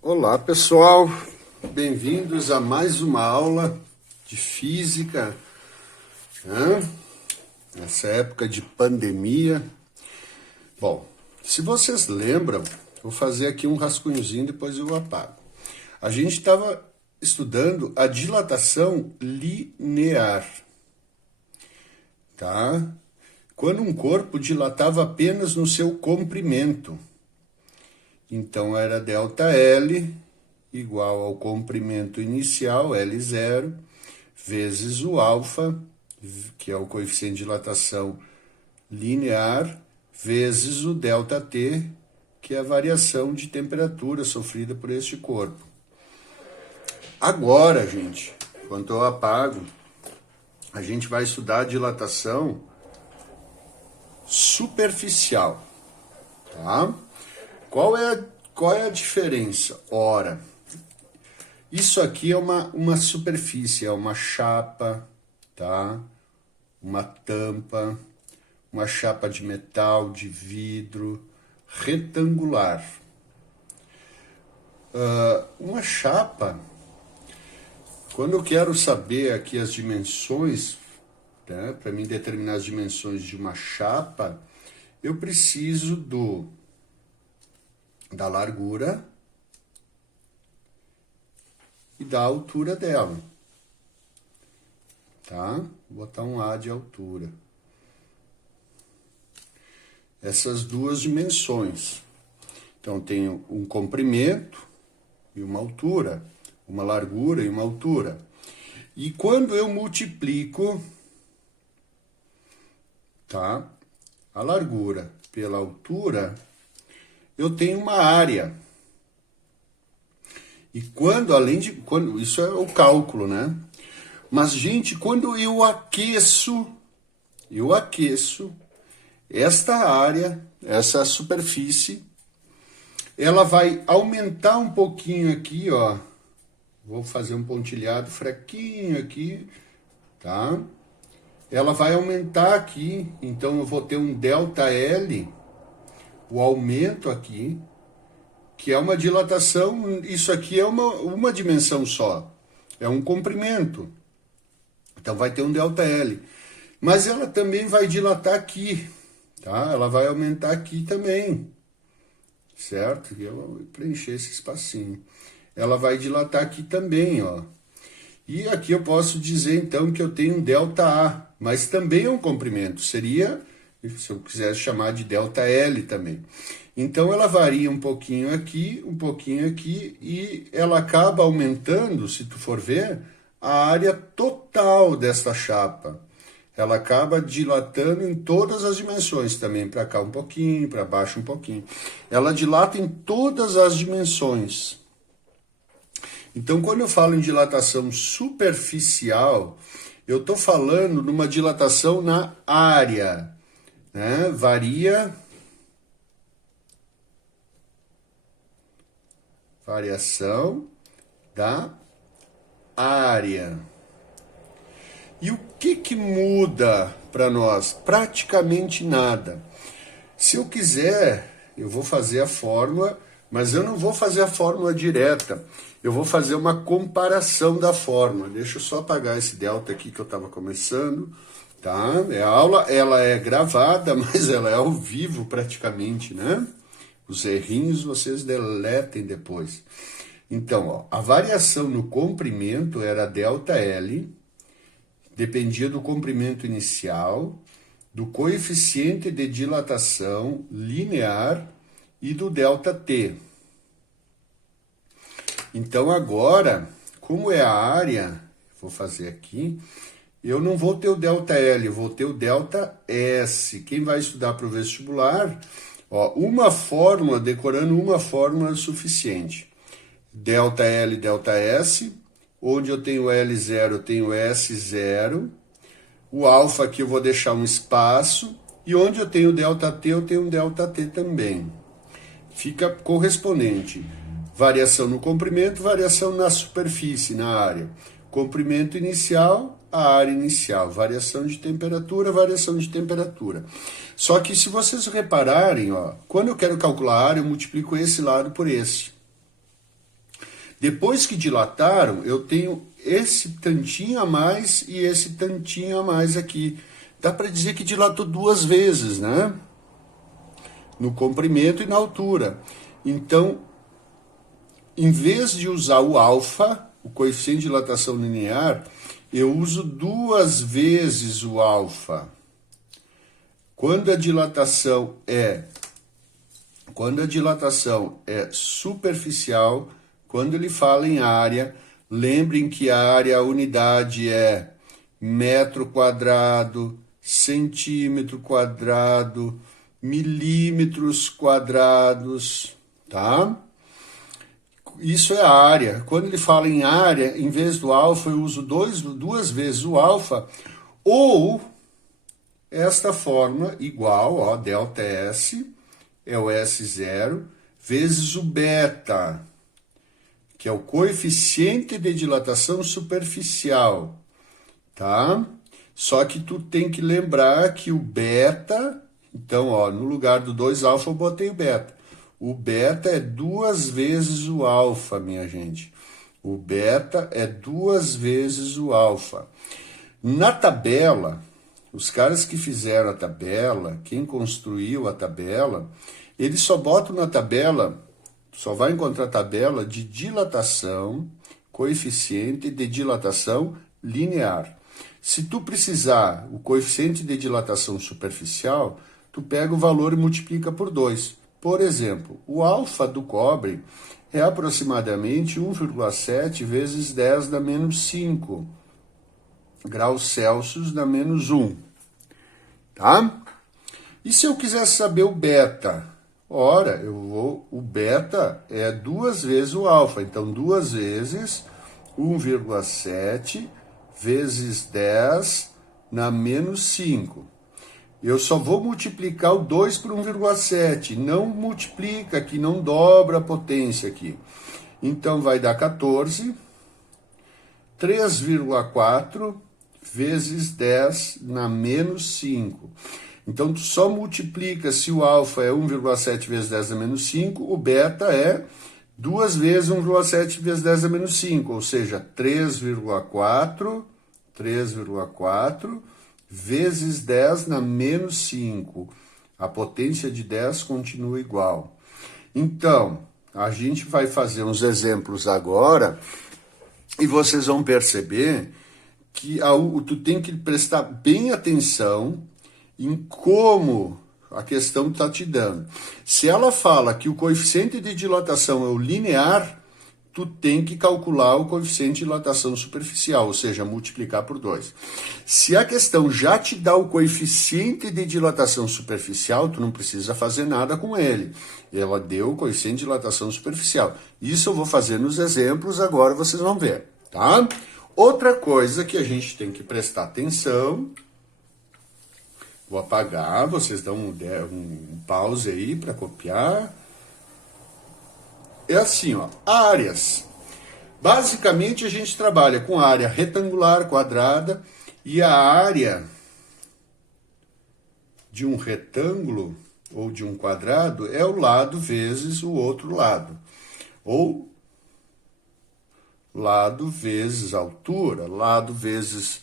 Olá pessoal, bem-vindos a mais uma aula de física, né? Nessa época de pandemia. Bom, se vocês lembram, vou fazer aqui um rascunhozinho, depois eu apago. A gente estava estudando a dilatação linear, tá? Quando um corpo dilatava apenas no seu comprimento. Então, era ΔL igual ao comprimento inicial, L0, vezes o alfa, que é o coeficiente de dilatação linear, vezes o ΔT, que é a variação de temperatura sofrida por este corpo. Agora, gente, quando eu apago, a gente vai estudar a dilatação superficial, tá? Qual é a diferença? Ora, isso aqui é uma superfície, é uma chapa, tá? Uma tampa, uma chapa de metal, de vidro, retangular. Uma chapa, quando eu quero saber aqui as dimensões, né, para mim determinar as dimensões de uma chapa, eu preciso da largura e da altura dela, tá? Vou botar um A de altura. Essas duas dimensões. Então, tenho um comprimento e uma altura, uma largura e uma altura. E quando eu multiplico, tá? A largura pela altura, eu tenho uma área. E quando isso é o cálculo, né? Mas, gente, quando eu aqueço esta área, essa superfície, ela vai aumentar um pouquinho aqui, ó. Vou fazer um pontilhado fraquinho aqui, tá? Ela vai aumentar aqui, então eu vou ter um ΔL, o aumento aqui, que é uma dilatação, isso aqui é uma dimensão só, é um comprimento. Então vai ter um ΔL. Mas ela também vai dilatar aqui, tá? Ela vai aumentar aqui também, certo? E eu vou preencher esse espacinho. Ela vai dilatar aqui também, ó. E aqui eu posso dizer então que eu tenho um ΔA, mas também é um comprimento, seria, se eu quisesse chamar de ΔL também. Então ela varia um pouquinho aqui e ela acaba aumentando, se tu for ver, a área total desta chapa. Ela acaba dilatando em todas as dimensões também, para cá um pouquinho, para baixo um pouquinho. Ela dilata em todas as dimensões. Então, quando eu falo em dilatação superficial, eu estou falando de uma dilatação na área, né? Variação da área. E o que muda para nós? Praticamente nada. Se eu quiser, eu vou fazer a fórmula, mas eu não vou fazer a fórmula direta. Eu vou fazer uma comparação da fórmula. Deixa eu só apagar esse delta aqui que eu estava começando, tá? A aula, ela é gravada, mas ela é ao vivo praticamente, né? Os errinhos vocês deletem depois. Então, ó, a variação no comprimento era ΔL, dependia do comprimento inicial, do coeficiente de dilatação linear e do ΔT. Então agora, como é a área, vou fazer aqui, eu não vou ter o ΔL, eu vou ter o ΔS. Quem vai estudar para o vestibular, ó, uma fórmula, decorando uma fórmula é suficiente. ΔL, ΔS, onde eu tenho L0, eu tenho S0, o alfa aqui eu vou deixar um espaço, e onde eu tenho ΔT, eu tenho um ΔT também. Fica correspondente. Variação no comprimento, variação na superfície, na área. Comprimento inicial, a área inicial. Variação de temperatura, variação de temperatura. Só que se vocês repararem, ó, quando eu quero calcular a área, eu multiplico esse lado por esse. Depois que dilataram, eu tenho esse tantinho a mais e esse tantinho a mais aqui. Dá para dizer que dilatou 2 vezes, né? No comprimento e na altura. Então, em vez de usar o alfa, o coeficiente de dilatação linear, eu uso 2 vezes o alfa. Quando a dilatação é superficial, quando ele fala em área, lembrem que a área, a unidade é metro quadrado, centímetro quadrado, milímetros quadrados, tá? Isso é a área. Quando ele fala em área, em vez do alfa, eu uso 2 vezes o alfa, ou esta forma igual, ó, delta S, é o S0, vezes o beta, que é o coeficiente de dilatação superficial, tá? Só que tu tem que lembrar que o beta, então, ó, no lugar do 2 alfa eu botei o beta. O beta é 2 vezes o alfa, minha gente. O beta é 2 vezes o alfa. Na tabela, os caras que fizeram a tabela, quem construiu a tabela, eles só botam na tabela, só vai encontrar tabela de dilatação, coeficiente de dilatação linear. Se tu precisar o coeficiente de dilatação superficial, tu pega o valor e multiplica por 2. Por exemplo, o alfa do cobre é aproximadamente 1,7 vezes 10 na menos 5 graus Celsius na menos 1, tá? E se eu quisesse saber o beta? Ora, o beta é 2 vezes o alfa, então 2 vezes 1,7 vezes 10 na menos 5. Eu só vou multiplicar o 2 por 1,7, não multiplica aqui, não dobra a potência aqui. Então vai dar 14, 3,4 vezes 10 na menos 5. Então, tu só multiplica se o alfa é 1,7 vezes 10 na menos 5, o beta é 2 vezes 1,7 vezes 10 na menos 5, ou seja, 3,4 vezes 10 na menos 5. A potência de 10 continua igual. Então, a gente vai fazer uns exemplos agora e vocês vão perceber que tu tem que prestar bem atenção em como a questão está te dando. Se ela fala que o coeficiente de dilatação é o linear, tu tem que calcular o coeficiente de dilatação superficial, ou seja, multiplicar por 2. Se a questão já te dá o coeficiente de dilatação superficial, tu não precisa fazer nada com ele. Ela deu o coeficiente de dilatação superficial. Isso eu vou fazer nos exemplos, agora vocês vão ver, tá? Outra coisa que a gente tem que prestar atenção, vou apagar, vocês dão um pause aí para copiar. É assim, ó, áreas. Basicamente a gente trabalha com área retangular, quadrada, e a área de um retângulo ou de um quadrado é o lado vezes o outro lado. Ou lado vezes altura, lado vezes,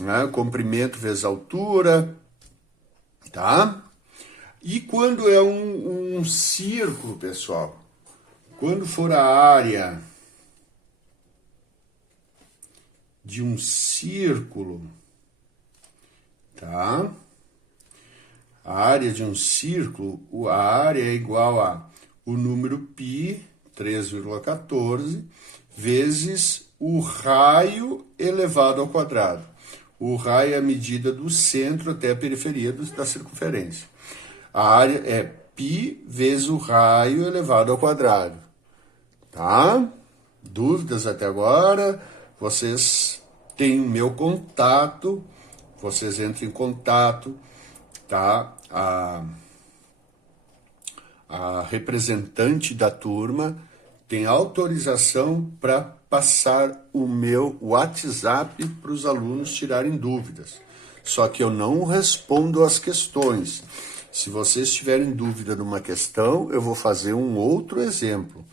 né, comprimento vezes altura, tá? E quando é um círculo, pessoal, quando for a área de um círculo, tá? A área de um círculo, a área é igual a o número π, 3,14, vezes o raio elevado ao quadrado. O raio é a medida do centro até a periferia da circunferência. A área é π vezes o raio elevado ao quadrado. Tá? Dúvidas até agora? Vocês têm o meu contato, vocês entram em contato, tá? A representante da turma tem autorização para passar o meu WhatsApp para os alunos tirarem dúvidas. Só que eu não respondo as questões. Se vocês tiverem dúvida numa questão, eu vou fazer um outro exemplo.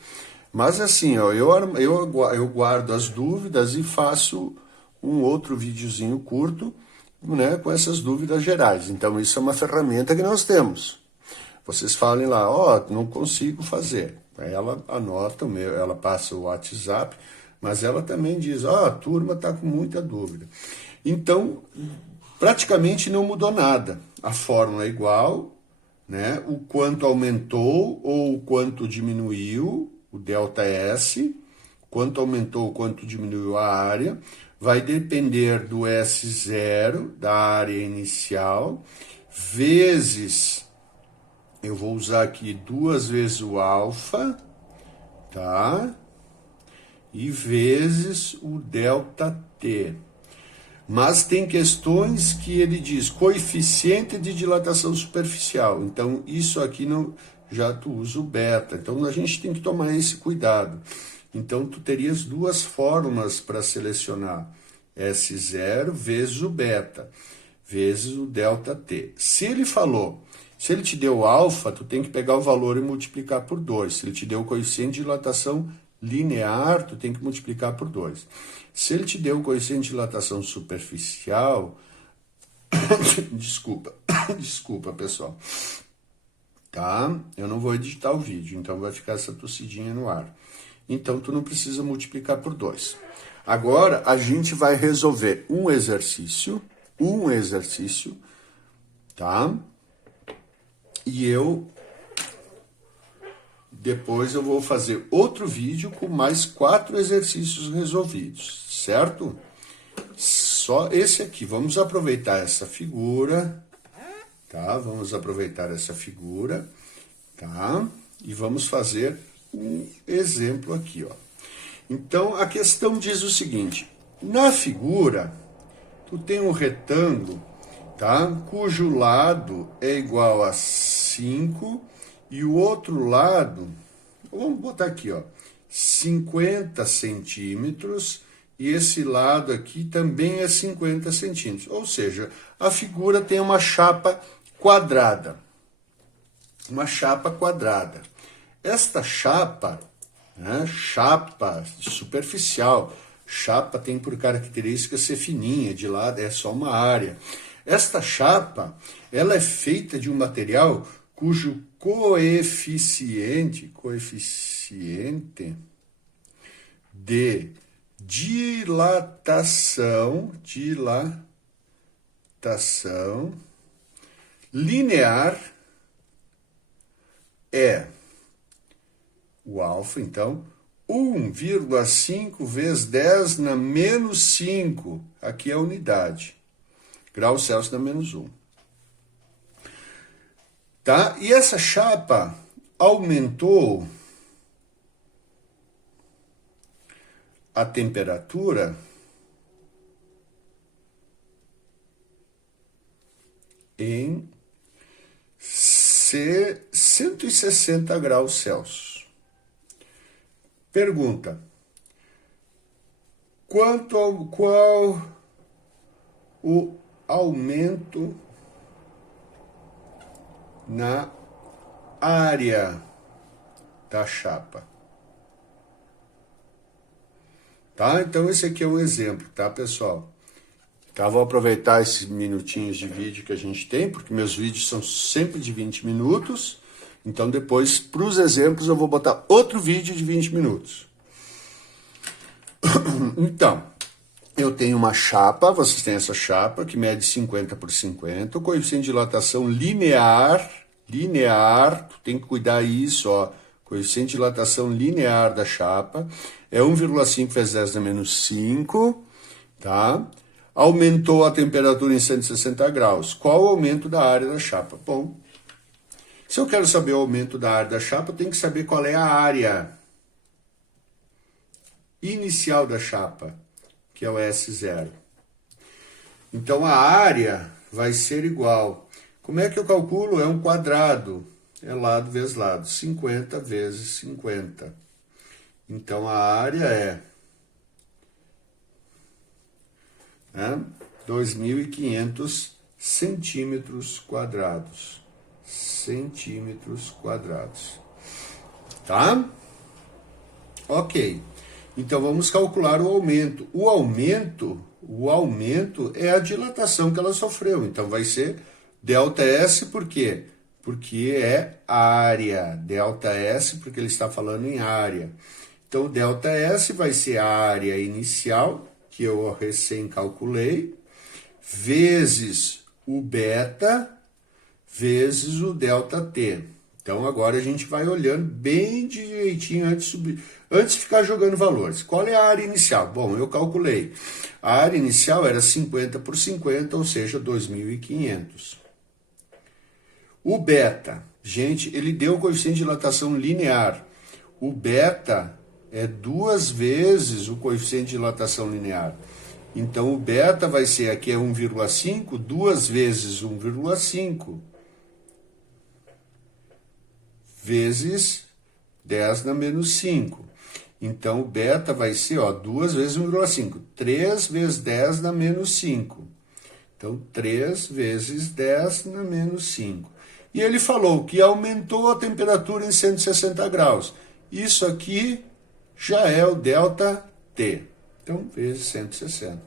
Mas assim, ó, eu guardo as dúvidas e faço um outro videozinho curto, né, com essas dúvidas gerais. Então isso é uma ferramenta que nós temos. Vocês falem lá, ó, não consigo fazer. Aí ela anota, ela passa o WhatsApp, mas ela também diz, ó, a turma está com muita dúvida. Então, praticamente não mudou nada. A fórmula é igual, né? O quanto aumentou ou o quanto diminuiu, o ΔS, quanto aumentou ou quanto diminuiu a área, vai depender do S0, da área inicial, vezes, eu vou usar aqui 2 vezes o alfa, tá? E vezes o ΔT. Mas tem questões que ele diz coeficiente de dilatação superficial. Então, isso aqui não, já tu usa o beta. Então, a gente tem que tomar esse cuidado. Então, tu terias 2 fórmulas para selecionar. S0 vezes o beta, vezes o ΔT. Se ele te deu alfa, tu tem que pegar o valor e multiplicar por 2. Se ele te deu o coeficiente de dilatação linear, tu tem que multiplicar por 2. Se ele te deu o coeficiente de dilatação superficial, desculpa pessoal, tá? Eu não vou editar o vídeo, então vai ficar essa tossidinha no ar. Então tu não precisa multiplicar por 2. Agora a gente vai resolver um exercício, tá? E depois eu vou fazer outro vídeo com mais 4 exercícios resolvidos, certo? Só esse aqui. Vamos aproveitar essa figura, tá? Vamos aproveitar essa figura, tá? E vamos fazer um exemplo aqui, ó. Então, a questão diz o seguinte. Na figura, tu tem um retângulo, tá? Cujo lado é igual a 5 e o outro lado, vamos botar aqui, ó, 50 centímetros e esse lado aqui também é 50 centímetros. Ou seja, a figura tem uma chapa quadrada. Uma chapa quadrada. Esta chapa, né, chapa superficial, chapa tem por característica ser fininha, de lado é só uma área. Esta chapa, ela é feita de um material cujo coeficiente de dilatação linear é o alfa, então, 1,5 vezes 10 na menos 5, aqui é a unidade, graus Celsius na menos 1. Tá? E essa chapa aumentou a temperatura em 160 graus Celsius. Pergunta: qual o aumento na área da chapa? Tá? Então esse aqui é um exemplo, tá, pessoal? Tá, vou aproveitar esses minutinhos de vídeo que a gente tem, porque meus vídeos são sempre de 20 minutos. Então depois, para os exemplos, eu vou botar outro vídeo de 20 minutos. Então, eu tenho uma chapa, vocês têm essa chapa que mede 50 por 50, o coeficiente de dilatação linear, tu tem que cuidar isso, ó, coeficiente de dilatação linear da chapa é 1,5 vezes 10 na menos 5, tá? Aumentou a temperatura em 160 graus. Qual o aumento da área da chapa? Bom, se eu quero saber o aumento da área da chapa, eu tenho que saber qual é a área inicial da chapa, que é o S0. Então, a área vai ser igual. Como é que eu calculo? É um quadrado. É lado vezes lado. 50 vezes 50. Então, a área é 2.500 centímetros quadrados. Tá? Ok. Então vamos calcular o aumento. O aumento é a dilatação que ela sofreu. Então vai ser ΔS, por quê? Porque é área. ΔS, porque ele está falando em área. Então, ΔS vai ser a área inicial, que eu recém calculei, vezes o beta, vezes o ΔT. Então, agora a gente vai olhando bem direitinho antes de ficar jogando valores. Qual é a área inicial? Bom, eu calculei. A área inicial era 50 por 50, ou seja, 2.500. O beta, gente, ele deu o coeficiente de dilatação linear. O beta é 2 vezes o coeficiente de dilatação linear. Então, o beta vai ser, aqui é 1,5, 2 vezes 1,5, vezes 10 na menos 5. Então, o beta vai ser, 2 vezes 1,5, 3 vezes 10 na menos 5. Então, 3 vezes 10 na menos 5. E ele falou que aumentou a temperatura em 160 graus. Isso aqui já é o ΔT. Então, vezes 160.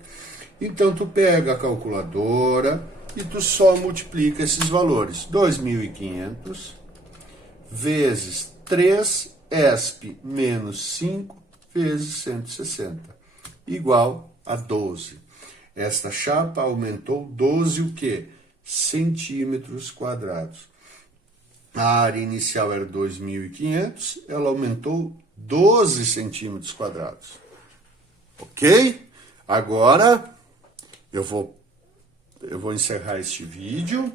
Então, tu pega a calculadora e tu só multiplica esses valores. 2.500 vezes 3 ESP menos 5 vezes 160, igual a 12. Esta chapa aumentou 12 o quê? Centímetros quadrados. A área inicial era 2.500, ela aumentou 12 centímetros quadrados. Ok? Agora, eu vou encerrar este vídeo,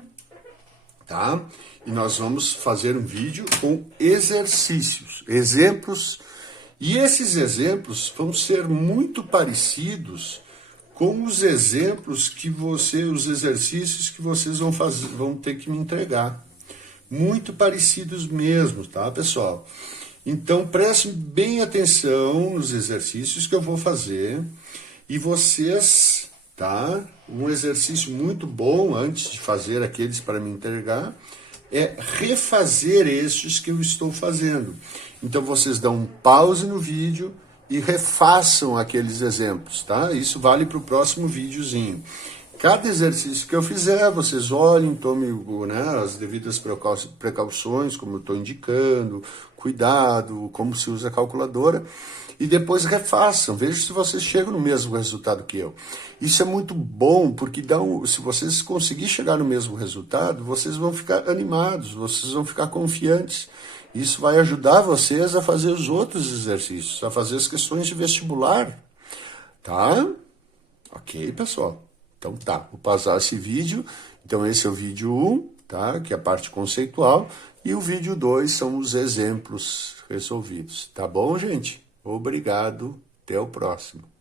tá? E nós vamos fazer um vídeo com exercícios, exemplos. E esses exemplos vão ser muito parecidos com os exemplos que os exercícios que vocês vão ter que me entregar. Muito parecidos mesmo, tá, pessoal? Então, preste bem atenção nos exercícios que eu vou fazer. E vocês, tá? Um exercício muito bom, antes de fazer aqueles para me entregar, é refazer estes que eu estou fazendo. Então, vocês dão um pause no vídeo e refaçam aqueles exemplos, tá? Isso vale para o próximo videozinho. Cada exercício que eu fizer, vocês olhem, tomem, né, as devidas precauções, como eu estou indicando, cuidado, como se usa a calculadora, e depois refaçam, vejam se vocês chegam no mesmo resultado que eu. Isso é muito bom, porque se vocês conseguirem chegar no mesmo resultado, vocês vão ficar animados, vocês vão ficar confiantes. Isso vai ajudar vocês a fazer os outros exercícios, a fazer as questões de vestibular, tá? Ok, pessoal? Então tá, vou pausar esse vídeo. Então esse é o vídeo 1, tá? Que é a parte conceitual. E o vídeo 2 são os exemplos resolvidos. Tá bom, gente? Obrigado. Até o próximo.